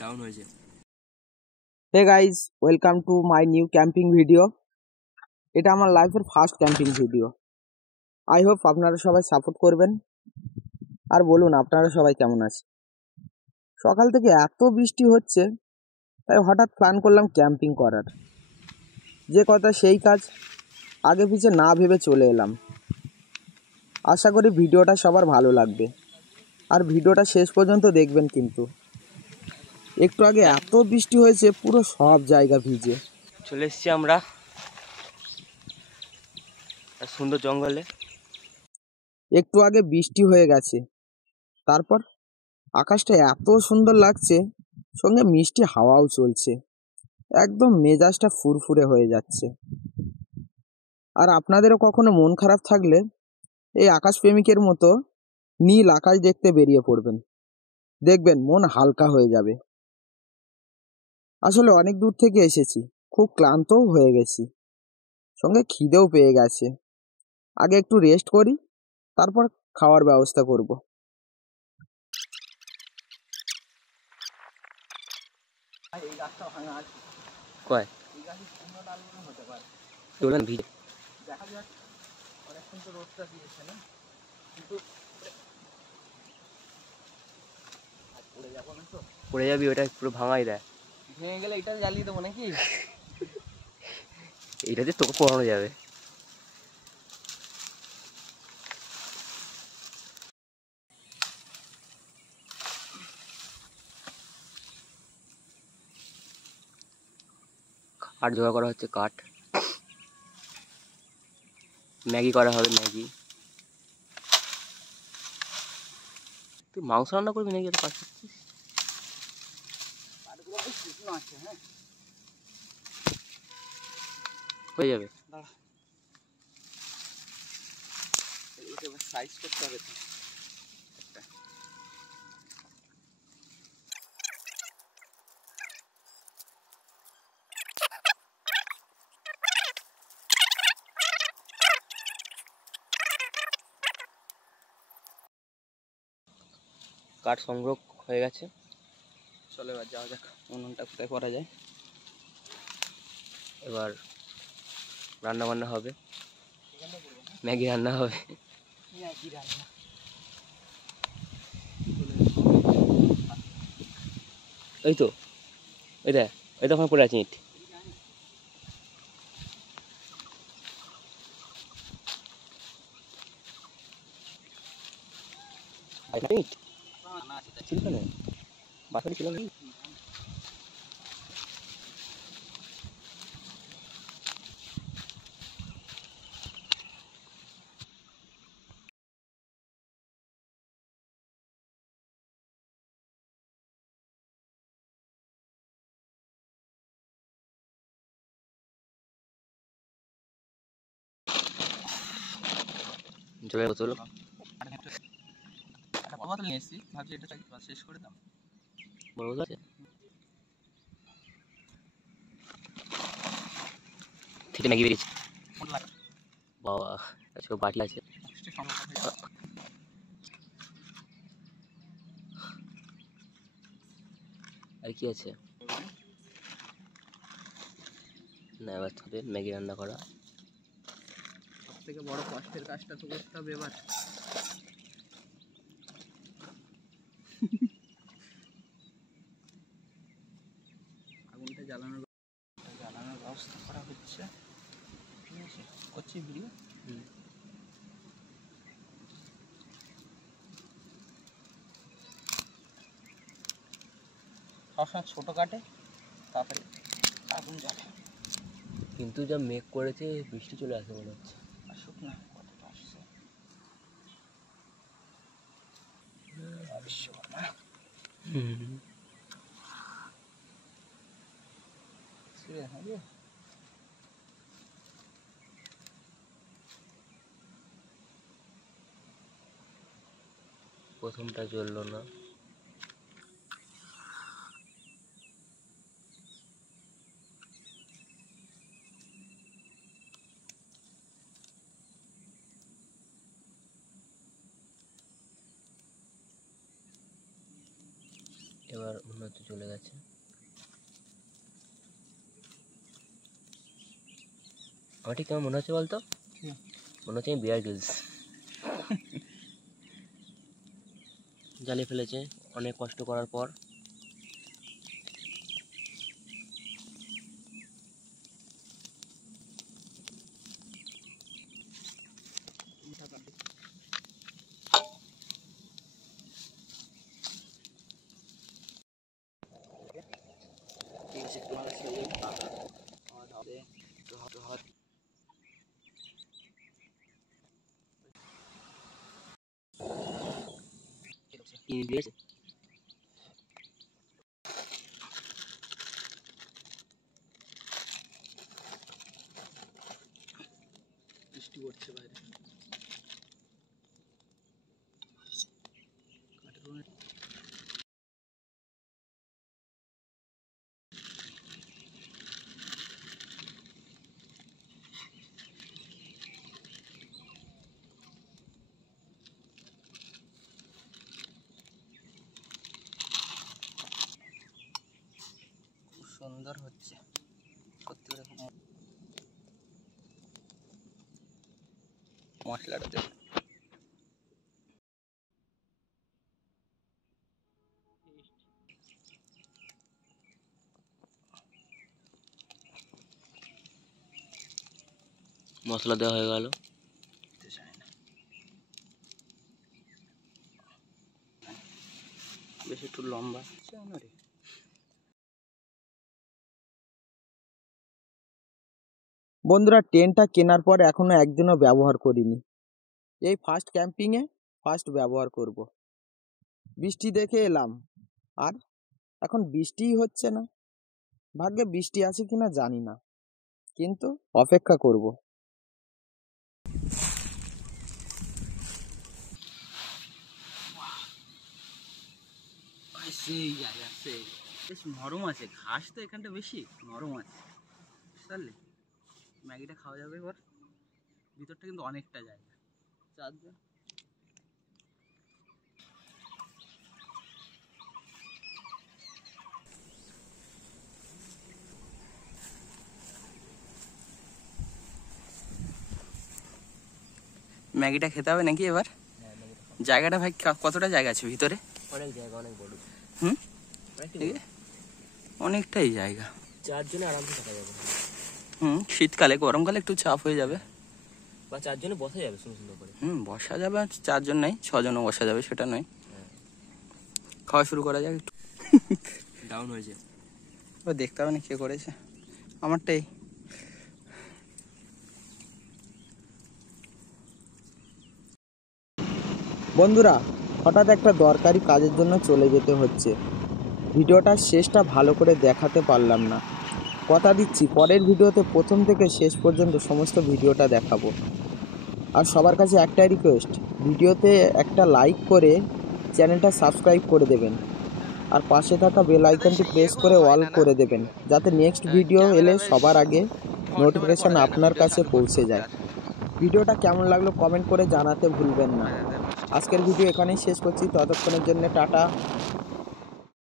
Down হয়েছে। Hey guys, welcome to my new camping video. এটা আমার লাইফের first camping video. I hope আপনারা সবাই সাপোর্ট করবেন। আর বলুন আপনারা সবাই কেমন আছে। সকাল থেকে এত বৃষ্টি হচ্ছে, তাই হঠাৎ প্ল্যান করলাম ক্যাম্পিং করার। যে কথা সেই কাজ, আগে পিছে না ভেবে চলে এলাম। আশা করি ভিডিওটা সবার ভালো লাগবে, আর ভিডিওটা শেষ পর্যন্ত দেখবেন কিন্তু। একটু আগে এত বৃষ্টি হয়েছে, পুরো সব জায়গা ভিজে। চলে এসছি আমরা সুন্দর জঙ্গলে। একটু আগে বৃষ্টি হয়ে গেছে, তারপর আকাশটা এত সুন্দর লাগছে, সঙ্গে মিষ্টি হাওয়াও চলছে। একদম মেজাজটা ফুরফুরে হয়ে যাচ্ছে। আর আপনাদেরও কখনো মন খারাপ থাকলে এই আকাশ প্রেমিকের মতো নীল আকাশ দেখতে বেরিয়ে পড়বেন, দেখবেন মন হালকা হয়ে যাবে। আসলে অনেক দূর থেকে এসেছি, খুব ক্লান্তও হয়ে গেছি, সঙ্গে খিদেও পেয়ে গেছে। আগে একটু রেস্ট করি, তারপর খাওয়ার ব্যবস্থা করব। এই গাছটা ভাঙা আছে, কয় এই গাছে পূর্ণ ডালগুলো হতে পারে। তোলেন ভিজে দেখা যাক, অনেকক্ষণ তো রোদটা দিয়েছে না, কিন্তু পড়ে যাবো না তো। পড়ে যাবি, ওটা পুরো ভাঙাই দেয়। ভেঙে গেলে এটা জ্বালিয়ে দেবো নাকি? এইটাতে তোকে পড়ানো যাবে। কাঠ জোগাড় করা হচ্ছে, কাঠ ম্যাগি করা হবে। ম্যাগি তুই মাংস রান্না করবি নাকি? এত কাজ করছিস। কাঠগুলো বেশ শুকনো আছে। হ্যাঁ, হয়ে যাবে। দাঁড়া, এবার সাইজ করতে হবে তো। কাঠ সংগ্রহ হয়ে গেছে। চলো এবার যাওয়া যাক, উনুনটা কোথায় করা যায়। এবার রান্না বান্না হবে, ম্যাগি রান্না হবে। ম্যাগি রান্না ওই তো, ওই দেখ, ওই তো ওখানে পড়ে আছে ইট। ইট ছিল কেন? বাসাটি ছিল নাকি? জলের বোতল বোতল নিয়ে এসেছি, ভাবছি এটা শেষ করে দাও। বড় বোতল আছে, থেকে ম্যাগি বেরিয়েছে। বাবা, আজকে বাটি আছে। আর কি আছে না? এবার হবে ম্যাগি রান্না করা। সব থেকে বড় কষ্টের কাজটা তো করতে হবে এবার। আগুনটা জ্বালানোর ব্যবস্থা করা হচ্ছে। ঠিক আছে, করছি ভিডিও। সবসময় ছোটো কাটে, তাড়াতাড়ি আগুন জ্বালে। কিন্তু যা মেঘ করেছে, বৃষ্টি চলে আসে মনে হচ্ছে। আসুক না, কতটা আসছে। প্রথমটা জ্বললো না। যাচ্ছে। আমার ঠিক কেমন মনে হচ্ছে বলতো? মনে হচ্ছে আমি বিয়ার গ্রিলস। জালে ফেলেছে অনেক কষ্ট করার পর। বৃষ্টি পড়ছে বাইরে। খুব সুন্দর হচ্ছে, সত্যি করে খুব মশলাটা দেখুন। মশলা দেওয়া হয়ে গেল। বেশ একটু লম্বা বন্ধুরা, টেন্টটা কেনার পর এখনো একদিনও ব্যবহার করিনি। এই ফার্স্ট ক্যাম্পিংয়ে ফার্স্ট ব্যবহার করব। বৃষ্টি দেখে এলাম, আর এখন বৃষ্টিই হচ্ছে না। ভাগ্যে বৃষ্টি আছে কিনা জানি না, কিন্তু অপেক্ষা করব। সেই জায়গা সেই বেশ নরম আছে, ঘাস তো এখানটা বেশি নরম আছে, বুঝলি? ম্যাগিটা খাওয়া যাবে এবার। ভিতরটা কিন্তু অনেকটা জায়গা। চারজন ম্যাগিটা খেতে হবে নাকি এবার? জায়গাটা ভাই কতটা জায়গা আছে ভিতরে? অনেক জায়গা, অনেক বড়। হুম, অনেকটাই জায়গা। চারজনে আরামসে থাকা যাবে। শীতকালে, গরমকালে একটু চাপ হয়ে যাবে। বা চারজনে বসা যাবে সুন্দর করে। বসা যাবে, চারজন নাই, ছজনও বসা যাবে, সেটা নয়। খাওয়া শুরু করা যাক একটু। ডাউন হয়েছে, দেখতে হবে না কে করেছে। আমারটাই। বন্ধুরা, হঠাৎ একটা দরকারি কাজের জন্য চলে যেতে হচ্ছে। ভিডিওটার শেষটা ভালো করে দেখাতে পারলাম না। কথা দিচ্ছি পরের ভিডিওতে প্রথম থেকে শেষ পর্যন্ত সমস্ত ভিডিওটা দেখাবো। আর সবার কাছে একটাই রিকোয়েস্ট, ভিডিওতে একটা লাইক করে চ্যানেলটা সাবস্ক্রাইব করে দেবেন। আর পাশে থাকা বেল আইকনটি প্রেস করে অল করে দেবেন, যাতে নেক্সট ভিডিও এলে সবার আগে নোটিফিকেশান আপনার কাছে পৌঁছে যায়। ভিডিওটা কেমন লাগলো কমেন্ট করে জানাতে ভুলবেন না। আজকের ভিডিও এখানেই শেষ করছি, ততক্ষণের জন্য টাটা।